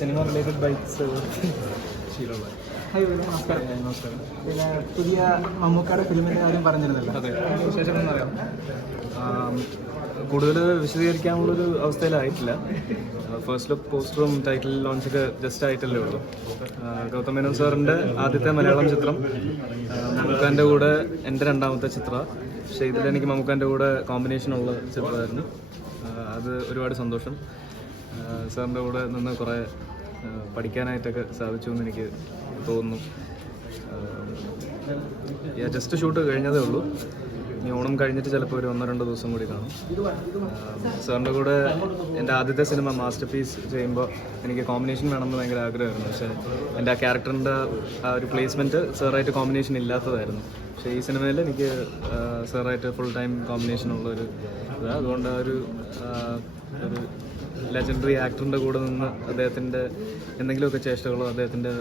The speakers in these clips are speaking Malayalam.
Cinema related bikes ശീലമുള്ള. നമസ്കാരം. നമസ്കാരം. പിന്നെ പുതിയ മമ്മൂക്കയുടെ ഫിലിമിൻ്റെ കാര്യം പറഞ്ഞിരുന്നല്ലോ. അതെ, വിശേഷം എന്നറിയാം. കൂടുതൽ വിശദീകരിക്കാനുള്ളൊരു അവസ്ഥയിലായിട്ടില്ല. ഫസ്റ്റ് ലുക്ക് പോസ്റ്ററും ടൈറ്റിൽ ലോഞ്ചൊക്കെ ജസ്റ്റ് ആയിട്ടല്ലേ ഉള്ളൂ. ഗൗതം മേനോൻ സാറിൻ്റെ ആദ്യത്തെ മലയാളം ചിത്രം, മമ്മൂക്കാൻ്റെ കൂടെ എൻ്റെ രണ്ടാമത്തെ ചിത്രം. പക്ഷേ ഇതിലെനിക്ക് മമ്മൂക്കാൻ്റെ കൂടെ കോമ്പിനേഷനുള്ള ചിത്രമായിരുന്നു. അത് ഒരുപാട് സന്തോഷം. സാറിൻ്റെ കൂടെ നിന്ന് കുറേ പഠിക്കാനായിട്ടൊക്കെ സാധിച്ചു എന്ന് എനിക്ക് തോന്നുന്നു. ജസ്റ്റ് ഷൂട്ട് കഴിഞ്ഞതേ ഉള്ളൂ. ഇനി ഓണം കഴിഞ്ഞിട്ട് ചിലപ്പോൾ ഒരു 1-2 ദിവസം കൂടി കാണും. സാറിൻ്റെ കൂടെ എൻ്റെ ആദ്യത്തെ സിനിമ മാസ്റ്റർ പീസ് ചെയ്യുമ്പോൾ എനിക്ക് കോമ്പിനേഷൻ വേണമെന്ന് ഭയങ്കര ആഗ്രഹമായിരുന്നു. പക്ഷേ എൻ്റെ ആ ക്യാരക്ടറിൻ്റെ ആ ഒരു പ്ലേസ്മെൻറ്റ് സാറായിട്ട് കോമ്പിനേഷൻ ഇല്ലാത്തതായിരുന്നു. പക്ഷേ ഈ സിനിമയിൽ എനിക്ക് സാറായിട്ട് ഫുൾ ടൈം കോമ്പിനേഷനുള്ളൊരു ഇതാണ്. അതുകൊണ്ട് ആ ഒരു ലെജൻഡറി ആക്ടറിൻ്റെ കൂടെ നിന്ന് അദ്ദേഹത്തിൻ്റെ എന്തെങ്കിലുമൊക്കെ ചേഷ്ടകളോ അദ്ദേഹത്തിൻ്റെ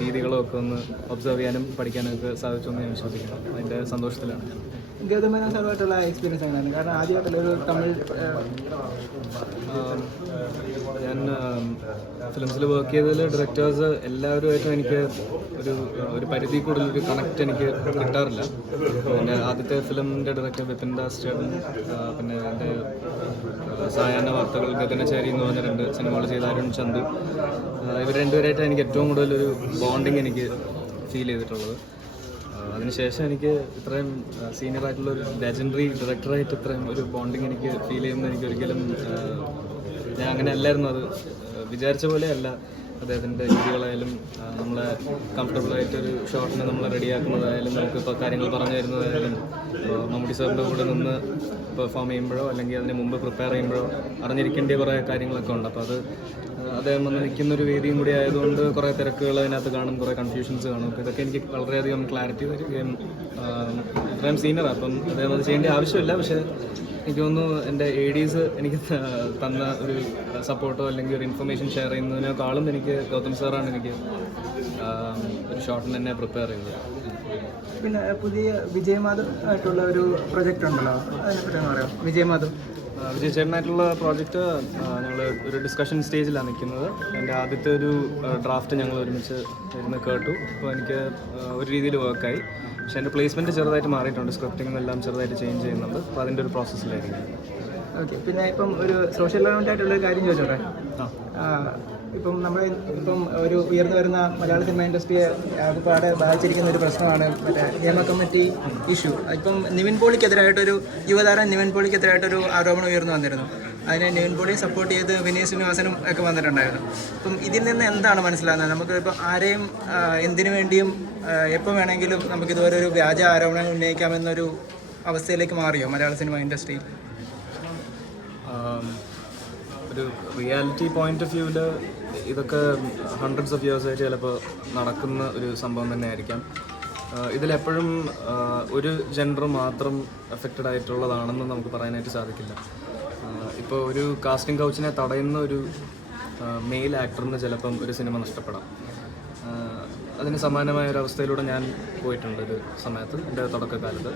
രീതികളോ ഒക്കെ ഒന്ന് ഒബ്സർവ് ചെയ്യാനും പഠിക്കാനൊക്കെ സാധിച്ചു എന്ന് ഞാൻ വിശ്വസിക്കുന്നു. അതിൻ്റെ സന്തോഷത്തിലാണ്. ഗൗതം മേനോൻ സാറുമായിട്ടുള്ള എക്സ്പീരിയൻസ് എങ്ങനെയാണ്? കാരണം ആദ്യമായിട്ടുള്ള ഒരു തമിഴ് ഞാൻ ഫിലിംസിൽ വർക്ക് ചെയ്തതിൽ ഡയറക്ടേഴ്സ് എല്ലാവരുമായിട്ടും എനിക്ക് ഒരു പരിധി കൂടുതലൊരു കണക്റ്റ് എനിക്ക് കിട്ടാറില്ല. എൻ്റെ ആദ്യത്തെ ഫിലിമിൻ്റെ ഡയറക്ടർ വിപിൻ ദാസ് ചേട്ടൻ, പിന്നെ എൻ്റെ സായാഹ്ന വാർത്തകൾ, ഗഗനചാരി എന്ന് പറഞ്ഞ 2 സിനിമകൾ ചെയ്ത അരുൺ ചന്തു, ഇവർ രണ്ടുപേരായിട്ട് എനിക്ക് ഏറ്റവും കൂടുതലൊരു ബോണ്ടിങ് എനിക്ക് ഫീൽ ചെയ്തിട്ടുള്ളത്. അതിനുശേഷം എനിക്ക് ഇത്രയും സീനിയർ ആയിട്ടുള്ളൊരു ലെജൻഡറി ഡയറക്ടറായിട്ട് ഇത്രയും ഒരു ബോണ്ടിങ് എനിക്ക് ഫീൽ ചെയ്യുന്നത് എനിക്ക് ഒരിക്കലും ഞാൻ അങ്ങനെ അല്ലായിരുന്നു. അത് വിചാരിച്ച പോലെ അല്ല. അദ്ദേഹത്തിൻ്റെ രീതികളായാലും നമ്മളെ കംഫർട്ടബിളായിട്ടൊരു ഷോട്ടിന് നമ്മൾ റെഡിയാക്കുന്നതായാലും നമുക്കിപ്പോൾ കാര്യങ്ങൾ പറഞ്ഞു തരുന്നതായാലും മമ്മൂട്ടി സാറിൻ്റെ കൂടെ നിന്ന് പെർഫോം ചെയ്യുമ്പോഴോ അല്ലെങ്കിൽ അതിന് മുമ്പ് പ്രിപ്പയർ ചെയ്യുമ്പോഴോ അറിഞ്ഞിരിക്കേണ്ട കുറേ കാര്യങ്ങളൊക്കെ ഉണ്ട്. അപ്പോൾ അത് അദ്ദേഹം വന്ന് നിൽക്കുന്നൊരു വേദിയും കൂടി ആയതുകൊണ്ട് കുറേ തിരക്കുകൾ അതിനകത്ത് കാണും, കുറേ കൺഫ്യൂഷൻസ് കാണും. അപ്പോൾ ഇതൊക്കെ എനിക്ക് വളരെയധികം ക്ലാരിറ്റി തരികയും ഇത്രയും സീനിയറാണ്, അപ്പം അദ്ദേഹം അത് ചെയ്യേണ്ട ആവശ്യമില്ല. പക്ഷേ എനിക്ക് തോന്നുന്നു എൻ്റെ ADs എനിക്ക് തന്ന ഒരു സപ്പോർട്ടോ അല്ലെങ്കിൽ ഒരു ഇൻഫർമേഷൻ ഷെയർ ചെയ്യുന്നതിനേക്കാളും എനിക്ക് ഗൗതം സാറാണ് എനിക്ക് ഒരു ഷോട്ടിന് തന്നെ പ്രിപ്പയർ ചെയ്തത്. പിന്നെ പുതിയ വിജയമാധവ് ആയിട്ടുള്ള ഒരു പ്രൊജക്റ്റ് ഉണ്ടല്ലോ, അതിനെപ്പറ്റി പറയാം. വിജയമാധവ് ചേട്ടനായിട്ടുള്ള പ്രോജക്റ്റ് ഞങ്ങൾ ഒരു ഡിസ്കഷൻ സ്റ്റേജിലാണ് നിൽക്കുന്നത്. എൻ്റെ ആദ്യത്തെ ഒരു ഡ്രാഫ്റ്റ് ഞങ്ങൾ ഒരുമിച്ച് ഇരുന്ന് കേട്ടു. അപ്പോൾ എനിക്ക് ഒരു രീതിയിൽ വർക്കായി. പക്ഷേ എൻ്റെ പ്ലേസ്മെൻറ്റ് ചെറുതായിട്ട് മാറിയിട്ടുണ്ട്. സ്ക്രിപ്റ്റിംഗ് എല്ലാം ചെറുതായിട്ട് ചേഞ്ച് ചെയ്യുന്നുണ്ട്. അപ്പോൾ അതിൻ്റെ ഒരു പ്രോസസ്സിലായിരിക്കും. ഓക്കെ. പിന്നെ ഇപ്പം ഒരു സോഷ്യൽ റെലവൻ്റ് ആയിട്ടുള്ളൊരു കാര്യം ചോദിച്ചോട്ടെ. ഇപ്പം ഒരു ഉയർന്നു വരുന്ന മലയാള സിനിമ ഇൻഡസ്ട്രിയെ ഒരുപാട് ബാധിച്ചിരിക്കുന്ന ഒരു പ്രശ്നമാണ് മറ്റേ നിയമ കമ്മിറ്റി ഇഷ്യൂ. ഇപ്പം നിവിൻ പോളിക്കെതിരായിട്ടൊരു യുവതാരം നിവിൻ പോളിക്കെതിരായിട്ടൊരു ആരോപണം ഉയർന്നു വന്നിരുന്നു. അതിനെ നിവിൻ പോളിയെ സപ്പോർട്ട് ചെയ്ത് വിനീത് ശ്രീനിവാസനും ഒക്കെ വന്നിട്ടുണ്ടായിരുന്നു. അപ്പം ഇതിൽ നിന്ന് എന്താണ് മനസ്സിലാകുന്നത്? നമുക്ക് ഇപ്പം ആരെയും എന്തിനു വേണ്ടിയും എപ്പോൾ വേണമെങ്കിലും നമുക്കിതുപോലെ ഒരു വ്യാജ ആരോപണം ഉന്നയിക്കാമെന്നൊരു അവസ്ഥയിലേക്ക് മാറിയോ മലയാള സിനിമ ഇൻഡസ്ട്രി? ഒരു റിയാലിറ്റി പോയിന്റ് ഓഫ് വ്യൂവിൽ ഇതൊക്കെ ഹൺഡ്രഡ്സ് ഓഫ് ഇയേഴ്സായിട്ട് ചിലപ്പോൾ നടക്കുന്ന ഒരു സംഭവം തന്നെ ആയിരിക്കാം. ഇതിലെപ്പോഴും ഒരു ജെൻഡർ മാത്രം എഫക്റ്റഡ് ആയിട്ടുള്ളതാണെന്ന് നമുക്ക് പറയാനായിട്ട് സാധിക്കില്ല. ഇപ്പോൾ ഒരു കാസ്റ്റിംഗ് കൗച്ചിനെ തടയുന്ന ഒരു മെയിൽ ആക്ടറിന് ചിലപ്പം ഒരു സിനിമ നഷ്ടപ്പെടാം. അതിന് സമാനമായ ഒരു അവസ്ഥയിലൂടെ ഞാൻ പോയിട്ടുണ്ട് ഒരു സമയത്ത്, എൻ്റെ തുടക്കകാലത്ത്.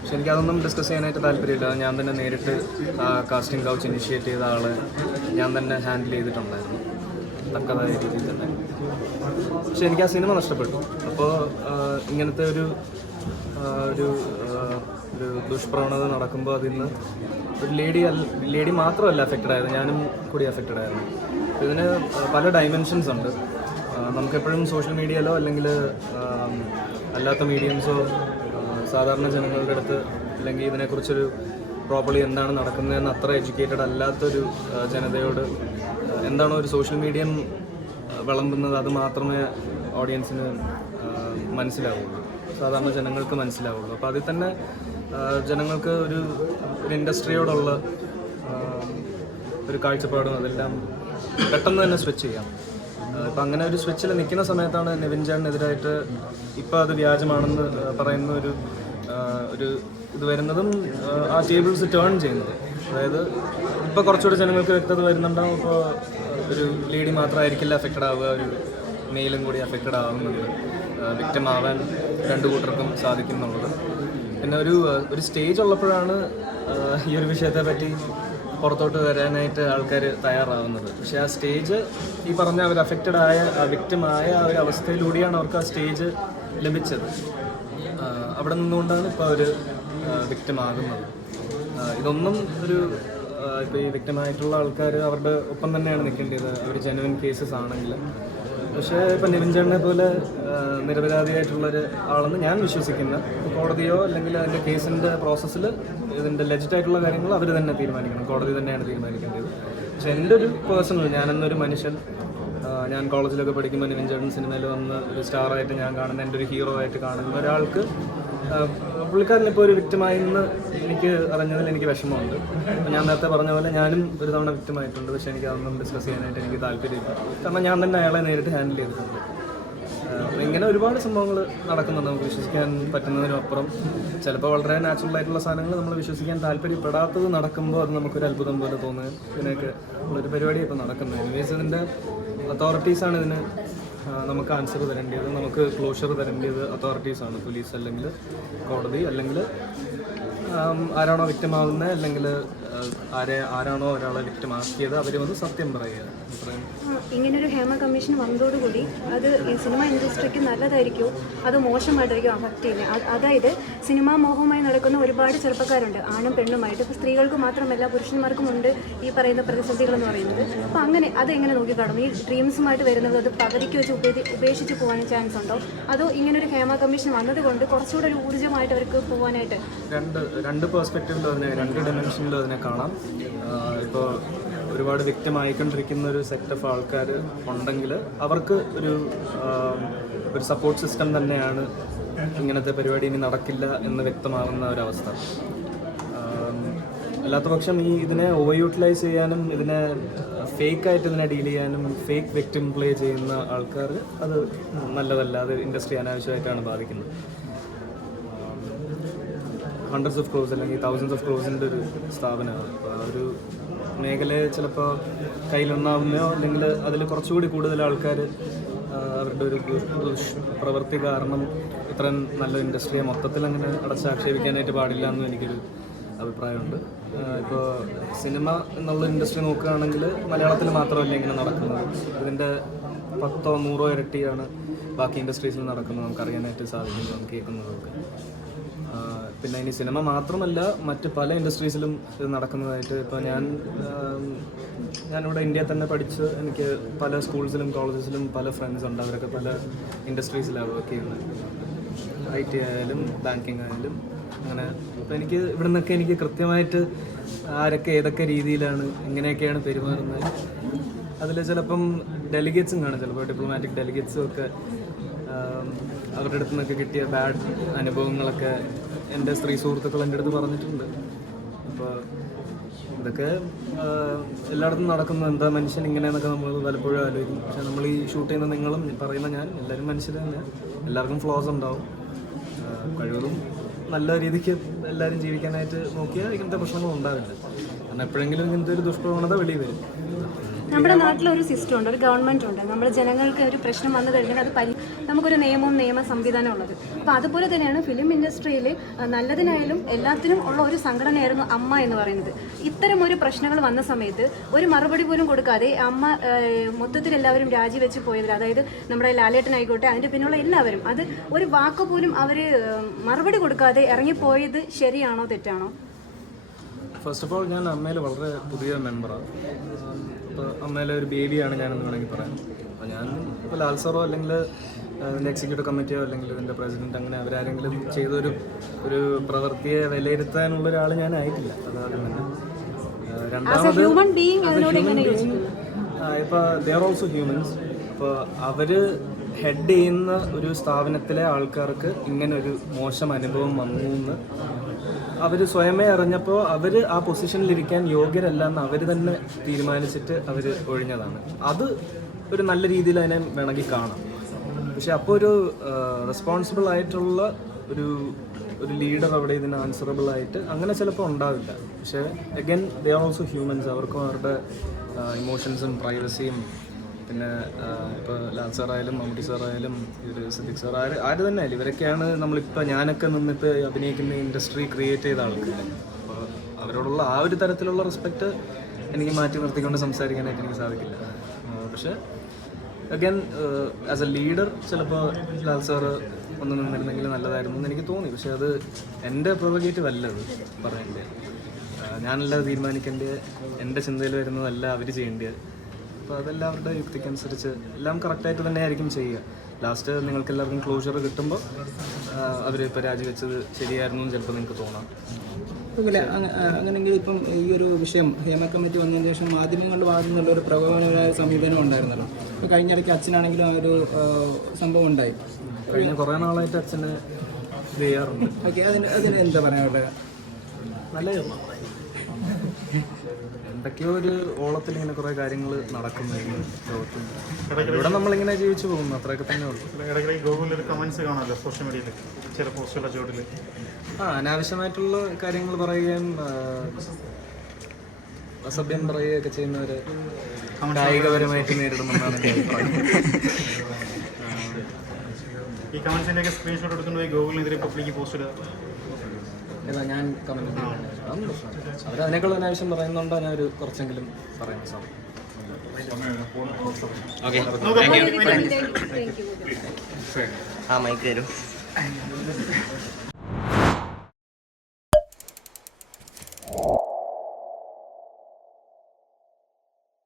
പക്ഷെ എനിക്കതൊന്നും ഡിസ്കസ് ചെയ്യാനായിട്ട് താല്പര്യമില്ല. ഞാൻ തന്നെ നേരിട്ട് ആ കാസ്റ്റിംഗ് കൗച്ച് ഇനിഷ്യേറ്റ് ചെയ്ത ആളെ ഞാൻ തന്നെ ഹാൻഡിൽ ചെയ്തിട്ടുണ്ടായിരുന്നു തക്കതായ രീതിയിൽ തന്നെ. പക്ഷെ എനിക്ക് ആ സിനിമ നഷ്ടപ്പെട്ടു. അപ്പോൾ ഇങ്ങനത്തെ ഒരു ദുഷ്പ്രവണത നടക്കുമ്പോൾ അതിൽ നിന്ന് ഒരു ലേഡി മാത്രമല്ല അഫക്റ്റഡ് ആയത്, ഞാനും കൂടി അഫക്റ്റഡ് ആയിരുന്നു. ഇതിന് പല ഡൈമെൻഷൻസ് ഉണ്ട്. നമുക്കെപ്പോഴും സോഷ്യൽ മീഡിയയിലോ അല്ലെങ്കിൽ അല്ലാത്ത മീഡിയംസോ സാധാരണ ജനങ്ങളുടെ അടുത്ത് അല്ലെങ്കിൽ ഇതിനെക്കുറിച്ചൊരു പ്രോപ്പർലി എന്താണ് നടക്കുന്നതെന്ന് അത്ര എഡ്യൂക്കേറ്റഡ് അല്ലാത്തൊരു ജനതയോട് എന്താണോ ഒരു സോഷ്യൽ മീഡിയം വിളമ്പുന്നത് അത് മാത്രമേ ഓഡിയൻസിന് മനസ്സിലാവുള്ളൂ, സാധാരണ ജനങ്ങൾക്ക് മനസ്സിലാവുള്ളൂ. അപ്പോൾ അതിൽ തന്നെ ജനങ്ങൾക്ക് ഒരു ഇൻഡസ്ട്രിയോടുള്ള ഒരു കാഴ്ചപ്പാടും അതെല്ലാം പെട്ടെന്ന് തന്നെ സ്വിച്ച് ചെയ്യാം. ഇപ്പം അങ്ങനെ ഒരു സ്വിച്ചിൽ നിൽക്കുന്ന സമയത്താണ് നിവിൻ ചേട്ടനെതിരായിട്ട് ഇപ്പോൾ അത് വ്യാജമാണെന്ന് പറയുന്ന ഒരു ഇത് വരുന്നതും ആ ടേബിൾസ് ടേൺ ചെയ്യുന്നത്. അതായത് ഇപ്പോൾ കുറച്ചുകൂടി ജനങ്ങൾക്ക് വ്യക്തത വരുന്നുണ്ടാവും. ഇപ്പോൾ ഒരു ലേഡി മാത്രമായിരിക്കില്ല അഫക്റ്റഡ് ആവുക, ഒരു മെയിലും കൂടി അഫക്റ്റഡ് ആവുന്നുണ്ട്. വിക്ടിം ആവാൻ 2 കൂട്ടർക്കും സാധിക്കുന്നുള്ളത്. പിന്നെ ഒരു സ്റ്റേജ് ഉള്ളപ്പോഴാണ് ഈ ഒരു വിഷയത്തെ പറ്റി പുറത്തോട്ട് വരാനായിട്ട് ആൾക്കാർ തയ്യാറാവുന്നത്. പക്ഷേ ആ സ്റ്റേജ് ഈ പറഞ്ഞ അവർ അഫക്റ്റഡ് ആയ വിക്റ്റിമായ ആ ഒരു അവസ്ഥയിലൂടെയാണ് അവർക്ക് ആ സ്റ്റേജ് ലഭിച്ചത്. അവിടെ നിന്നുകൊണ്ടാണ് ഇപ്പോൾ അവർ വിക്റ്റിമാകുന്നത്. ഇതൊന്നും ഒരു ഇപ്പോൾ ഈ വിക്റ്റിമായിട്ടുള്ള ആൾക്കാർ അവരുടെ ഒപ്പം തന്നെയാണ് നിൽക്കേണ്ടത്, അവർ ജെനുവിൻ കേസസ് ആണെങ്കിൽ. പക്ഷേ ഇപ്പം നിവിൻ ചേട്ടനെ പോലെ നിരപരാധിയായിട്ടുള്ളൊരു ആളെന്ന് ഞാൻ വിശ്വസിക്കുന്ന കോടതിയോ അല്ലെങ്കിൽ അതിൻ്റെ കേസിൻ്റെ പ്രോസസ്സിൽ ഇതിൻ്റെ ലെജിറ്റായിട്ടുള്ള കാര്യങ്ങൾ അവർ തന്നെ തീരുമാനിക്കണം, കോടതി തന്നെയാണ് തീരുമാനിക്കേണ്ടത്. പക്ഷേ എൻ്റെ ഒരു പേഴ്സണൽ, ഞാനെന്നൊരു മനുഷ്യൻ, ഞാൻ കോളേജിലൊക്കെ പഠിക്കുമ്പോൾ നിവിൻ ചേട്ടൻ സിനിമയിൽ വന്ന് ഒരു സ്റ്റാറായിട്ട് ഞാൻ കാണുന്ന, എൻ്റെ ഒരു ഹീറോ ആയിട്ട് കാണുന്ന ഒരാൾക്ക് പുള്ളിക്കാരനിപ്പോൾ ഒരു വിക്റ്റിമായെന്ന് എനിക്ക് അറിഞ്ഞതിൽ എനിക്ക് വിഷമമുണ്ട്. അപ്പോൾ ഞാൻ നേരത്തെ പറഞ്ഞ പോലെ ഞാനും ഒരു തവണ വിക്റ്റിമായിട്ടുണ്ട്. പക്ഷേ എനിക്ക് അതൊന്നും ഡിസ്കസ് ചെയ്യാനായിട്ട് എനിക്ക് താല്പര്യമില്ല, കാരണം ഞാൻ തന്നെ അയാളെ നേരിട്ട് ഹാൻഡിൽ ചെയ്തിട്ടുണ്ട്. ഇങ്ങനെ ഒരുപാട് സംഭവങ്ങൾ നടക്കുന്നുണ്ട് നമുക്ക് വിശ്വസിക്കാൻ പറ്റുന്നതിനപ്പുറം. ചിലപ്പോൾ വളരെ നാച്ചുറൽ ആയിട്ടുള്ള സാധനങ്ങൾ നമ്മൾ വിശ്വസിക്കാൻ താല്പര്യപ്പെടാത്തത് നടക്കുമ്പോൾ അത് നമുക്കൊരു അത്ഭുതം പോലെ തോന്നുക, ഇതിനൊക്കെ ഉള്ളൊരു പരിപാടി ഇപ്പോൾ നടക്കുന്നത്. എനിവേസ് ഇതിൻ്റെ അതോറിറ്റീസാണ് ഇതിന് നമുക്ക് ആൻസർ തരേണ്ടത്, നമുക്ക് ക്ലോഷർ തരേണ്ടത് അതോറിറ്റീസാണ്, പോലീസ് അല്ലെങ്കിൽ കോടതി അല്ലെങ്കിൽ ആരാണോ വിക്റ്റിമാകുന്നത് അല്ലെങ്കിൽ ആരാണോ ഒരാളെ വിക്റ്റിമാക്കിയത് അവർ വന്ന് സത്യം പറയുക. ഇങ്ങനൊരു ഹേമ കമ്മീഷൻ വന്നതോടുകൂടി അത് സിനിമ ഇൻഡസ്ട്രിക്ക് നല്ലതായിരിക്കുമോ അതോ മോശമായിട്ടായിരിക്കും അഫക്റ്റ് ചെയ്യുന്നത്? അതായത് സിനിമാ മോഹവുമായി നടക്കുന്ന ഒരുപാട് ചെറുപ്പക്കാരുണ്ട്, ആണും പെണ്ണുമായിട്ട്. ഇപ്പോൾ സ്ത്രീകൾക്ക് മാത്രമല്ല പുരുഷന്മാർക്കും ഉണ്ട് ഈ പറയുന്ന പ്രതിസന്ധികളെന്ന് പറയുന്നത്. അപ്പോൾ അങ്ങനെ അതെങ്ങനെ നോക്കിക്കാണും? ഈ ഡ്രീംസുമായിട്ട് വരുന്നത് അത് പകുതിക്ക് വെച്ച് ഉപേക്ഷിച്ച് പോകാൻ ചാൻസ് ഉണ്ടോ? അതോ ഇങ്ങനൊരു ഹേമ കമ്മീഷൻ വന്നതുകൊണ്ട് കുറച്ചുകൂടെ ഒരു ഊർജ്ജമായിട്ട് അവർക്ക് പോകാനായിട്ട്? രണ്ട് പേഴ്സ്പെക്റ്റീവിലും അതിനെ, രണ്ട് ഡയമെൻഷനിലും അതിനെ കാണാം. ഇപ്പോൾ ഒരുപാട് വ്യക്തമായിക്കൊണ്ടിരിക്കുന്ന ഒരു സെറ്റ് ഓഫ് ആൾക്കാർ ഉണ്ടെങ്കിൽ അവർക്ക് ഒരു സപ്പോർട്ട് സിസ്റ്റം തന്നെയാണ് ഇങ്ങനത്തെ പരിപാടി ഇനി നടക്കില്ല എന്ന് വ്യക്തമാകുന്ന ഒരവസ്ഥ. അല്ലാത്ത പക്ഷം ഇതിനെ ഓവർ യൂട്ടിലൈസ് ചെയ്യാനും ഇതിനെ ഫേക്കായിട്ട് ഇതിനെ ഡീൽ ചെയ്യാനും ഫേക്ക് വിക്ടിം പ്ലേ ചെയ്യുന്ന ആൾക്കാർ അത് നല്ലതല്ല, അത് ഇൻഡസ്ട്രി അനാവശ്യമായിട്ടാണ് ബാധിക്കുന്നത്. ഹൺഡ്രഡ്സ് ഓഫ് ക്രോസ് അല്ലെങ്കിൽ തൗസൻഡ്സ് ഓഫ് ക്രോസിൻ്റെ ഒരു സ്ഥാപനമാണ്. അപ്പോൾ ആ ഒരു മേഖലയെ ചിലപ്പോൾ കയ്യിലുണ്ടാവുന്നയോ അല്ലെങ്കിൽ അതിൽ കുറച്ചുകൂടി കൂടുതൽ ആൾക്കാർ അവരുടെ ഒരു പ്രവൃത്തി കാരണം ഇത്രയും നല്ല ഇൻഡസ്ട്രിയെ മൊത്തത്തിൽ അങ്ങനെ അടച്ചാക്ഷേപിക്കാനായിട്ട് പാടില്ല എന്നും എനിക്കൊരു അഭിപ്രായമുണ്ട്. ഇപ്പോൾ സിനിമ എന്നുള്ള ഇൻഡസ്ട്രി നോക്കുകയാണെങ്കിൽ മലയാളത്തിൽ മാത്രമല്ല ഇങ്ങനെ നടക്കുന്നത്, ഇതിൻ്റെ 10 or 100 ഇരട്ടിയാണ് ബാക്കി ഇൻഡസ്ട്രീസിൽ നടക്കുന്നത്, നമുക്കറിയാനായിട്ട് സാധിക്കുന്നത്, നമുക്ക് കേൾക്കുന്നതൊക്കെ. പിന്നെ ഇനി സിനിമ മാത്രമല്ല മറ്റ് പല ഇൻഡസ്ട്രീസിലും ഇത് നടക്കുന്നതായിട്ട്. ഇപ്പോൾ ഞാനിവിടെ ഇന്ത്യയിൽ തന്നെ പഠിച്ച് എനിക്ക് പല സ്കൂൾസിലും കോളേജസിലും പല ഫ്രണ്ട്സ് ഉണ്ട്, അവരൊക്കെ പല ഇൻഡസ്ട്രീസിലാണ് വർക്ക് ചെയ്യുന്നത്. IT ആയാലും ബാങ്കിങ് ആയാലും അങ്ങനെ. അപ്പോൾ എനിക്ക് ഇവിടെ നിന്നൊക്കെ എനിക്ക് കൃത്യമായിട്ട് ആരൊക്കെ ഏതൊക്കെ രീതിയിലാണ് എങ്ങനെയൊക്കെയാണ് പെരുമാറുന്നത്, അതിൽ ചിലപ്പം ഡെലിഗേറ്റ്സും കാണും, ചിലപ്പോൾ ഡിപ്ലോമാറ്റിക് ഡെലിഗേറ്റ്സും ഒക്കെ അവരുടെ അടുത്ത് നിന്നൊക്കെ കിട്ടിയ ബാഡ് അനുഭവങ്ങളൊക്കെ എൻ്റെ സ്ത്രീ സുഹൃത്തുക്കൾ എൻ്റെ അടുത്ത് പറഞ്ഞിട്ടുണ്ട്. അപ്പോൾ ഇതൊക്കെ എല്ലായിടത്തും നടക്കുന്നത്, എന്താ മനുഷ്യൻ ഇങ്ങനെയെന്നൊക്കെ നമ്മൾ പലപ്പോഴും ആലോചിക്കും. പക്ഷേ നമ്മൾ ഈ ഷൂട്ട് ചെയ്യുന്ന നിങ്ങളും പറയുന്ന ഞാൻ, എല്ലാവരും മനുഷ്യർ തന്നെ, എല്ലാവർക്കും ഫ്ലോസ് ഉണ്ടാവും. കഴിവതും നല്ല രീതിക്ക് എല്ലാവരും ജീവിക്കാനായിട്ട് നോക്കിയാൽ ഇങ്ങനത്തെ പ്രശ്നങ്ങൾ ഉണ്ടാവില്ല. കാരണം എപ്പോഴെങ്കിലും ഇങ്ങനത്തെ ഒരു ദുഷ്പ്രവണത വെളിയിൽ വരും. നമ്മുടെ നാട്ടിലൊരു സിസ്റ്റം ഉണ്ട്, ഒരു ഗവൺമെൻറ് ഉണ്ട്. നമ്മുടെ ജനങ്ങൾക്ക് ഒരു പ്രശ്നം വന്നു കഴിഞ്ഞാൽ അത് നമുക്കൊരു നിയമ സംവിധാനം ഉള്ളത്. അപ്പോൾ അതുപോലെ തന്നെയാണ് ഫിലിം ഇൻഡസ്ട്രിയിൽ നല്ലതിനായാലും എല്ലാത്തിനും ഉള്ള ഒരു സംഘടനയായിരുന്നു അമ്മ എന്ന് പറയുന്നത്. ഇത്തരം ഒരു പ്രശ്നങ്ങൾ വന്ന സമയത്ത് ഒരു മറുപടി പോലും കൊടുക്കാതെ അമ്മ മൊത്തത്തിൽ എല്ലാവരും രാജിവെച്ച് പോയതിൽ, അതായത് നമ്മുടെ ലാലേട്ടനായിക്കോട്ടെ അതിൻ്റെ പിന്നുള്ള എല്ലാവരും, അത് ഒരു വാക്ക് പോലും അവർ മറുപടി കൊടുക്കാതെ ഇറങ്ങിപ്പോയത് ശരിയാണോ തെറ്റാണോ? ഫസ്റ്റ് ഓഫ് ഓൾ ഞാൻ അമ്മയിൽ വളരെ പുതിയ മെമ്പറാണ്. ഇപ്പോൾ അമ്മയിലെ ഒരു ബേബിയാണ് ഞാനെന്ന് വേണമെങ്കിൽ പറയാം. അപ്പോൾ ഞാൻ ഇപ്പോൾ ലാൽസറോ അല്ലെങ്കിൽ ഇതിൻ്റെ എക്സിക്യൂട്ടീവ് കമ്മിറ്റിയോ അല്ലെങ്കിൽ ഇതിൻ്റെ പ്രസിഡന്റ് അങ്ങനെ അവരാരെങ്കിലും ചെയ്തൊരു പ്രവൃത്തിയെ വിലയിരുത്താനുള്ള ഒരാൾ ഞാനായിട്ടില്ല. അതാദ്യം തന്നെ. രണ്ടാമത് ഇപ്പോൾ ദേ ആർ ഓൾസോ ഹ്യൂമൻസ്. അപ്പോൾ അവർ ഹെഡ് ചെയ്യുന്ന ഒരു സ്ഥാപനത്തിലെ ആൾക്കാർക്ക് ഇങ്ങനെ ഒരു മോശം അനുഭവം വന്നു എന്ന് അവർ സ്വയമേ അറിഞ്ഞപ്പോൾ അവർ ആ പൊസിഷനിലിരിക്കാൻ യോഗ്യരല്ല എന്ന് അവർ തന്നെ തീരുമാനിച്ചിട്ട് അവർ ഒഴിഞ്ഞതാണ്. അത് ഒരു നല്ല രീതിയിൽ അതിനെ വേണമെങ്കിൽ കാണാം. പക്ഷെ അപ്പോൾ ഒരു റെസ്പോൺസിബിൾ ആയിട്ടുള്ള ഒരു ലീഡർ അവിടെ ഇതിന് ആൻസറബിൾ ആയിട്ട് അങ്ങനെ ചിലപ്പോൾ ഉണ്ടാവില്ല. പക്ഷേ again they are also humans. അവർക്കും അവരുടെ ഇമോഷൻസും പ്രൈവസിയും, പിന്നെ ഇപ്പോൾ ലാൽ സാറായാലും മമ്മൂട്ടി സാറായാലും സിദ്ദിഖ് സാർ ആര് തന്നെ ആയാലും ഇവരൊക്കെയാണ് നമ്മളിപ്പോൾ ഞാനൊക്കെ നിന്നിപ്പോൾ അഭിനയിക്കുന്ന ഇൻഡസ്ട്രി ക്രിയേറ്റ് ചെയ്ത ആൾക്കാർ. അപ്പോൾ അവരോടുള്ള ആ ഒരു തരത്തിലുള്ള റെസ്പെക്റ്റ് എനിക്ക് മാറ്റി നിർത്തിക്കൊണ്ട് സംസാരിക്കാനായിട്ട് എനിക്ക് സാധിക്കില്ല. പക്ഷേ അഗൈൻ ആസ് എ ലീഡർ ചിലപ്പോൾ ലാൽ സാറ് ഒന്ന് നിന്നിരുന്നെങ്കിൽ നല്ലതായിരുന്നു എന്ന് എനിക്ക് തോന്നി. പക്ഷേ അത് എൻ്റെ പ്രൊവഗേറ്റീവ് അല്ല, അത് പറയേണ്ടത്. ഞാനല്ല തീരുമാനിക്കേണ്ടത്, എൻ്റെ ചിന്തയിൽ വരുന്നതല്ല അവർ ചെയ്യേണ്ടത്. അപ്പോൾ അതെല്ലാം അവരുടെ യുക്തിക്കനുസരിച്ച് എല്ലാം കറക്റ്റായിട്ട് തന്നെ ആയിരിക്കും ചെയ്യുക. ലാസ്റ്റ് നിങ്ങൾക്ക് എല്ലാവർക്കും ക്ലോഷർ കിട്ടുമ്പോൾ അവർ ഇപ്പോൾ രാജിവെച്ചത് ശരിയായിരുന്നു എന്ന് ചിലപ്പോൾ നിങ്ങൾക്ക് തോന്നാം. അങ്ങനെയെങ്കിൽ ഇപ്പം ഈ ഒരു വിഷയം ഹേമ കമ്മിറ്റി വന്നതിന് ശേഷം മാധ്യമങ്ങളുടെ ഭാഗത്തു നിന്നുള്ള ഒരു പ്രകോപനപരമായ സമീപനം ഉണ്ടായിരുന്നല്ലോ. ഇപ്പോൾ കഴിഞ്ഞിടയ്ക്ക് അച്ഛനാണെങ്കിലും ആ ഒരു സംഭവം ഉണ്ടായി. കഴിഞ്ഞ കുറേ നാളായിട്ട് അച്ഛന് ഇത് ചെയ്യാറുണ്ട്. ഓക്കെ, അതിന് എന്താ പറയാനുള്ളത്? നല്ല എന്തൊക്കെയോ ഒരു ഓളത്തിൽ ഇങ്ങനെ കുറേ കാര്യങ്ങൾ നടക്കുന്നു ലോകത്ത്. ഇവിടെ നമ്മളിങ്ങനെ ജീവിച്ചു പോകുന്നു, അത്രയൊക്കെ തന്നെ ഉള്ളൂ. അനാവശ്യമായിട്ടുള്ള കാര്യങ്ങൾ പറയുകയും അസഭ്യം പറയുകയൊക്കെ ചെയ്യുന്നവര് കായികപരമായിട്ട് നേരിടുമെന്നാണ് എൻ്റെ അഭിപ്രായം. ഈ കമന്റ്സിൻ്റെയൊക്കെ സ്ക്രീൻഷോട്ട് എടുക്കുന്നത് ഗൂഗിളിനെതിരെ പബ്ലിക് പോസ്റ്റ് ഏതാ ഞാൻ കമന്റ് അവരതിനേക്കാൾ അനാവശ്യം പറയുന്നുണ്ടോ ഞാൻ ഒരു കുറച്ചെങ്കിലും പറയുന്ന സമയം. ആ മൈക്ക് തരും.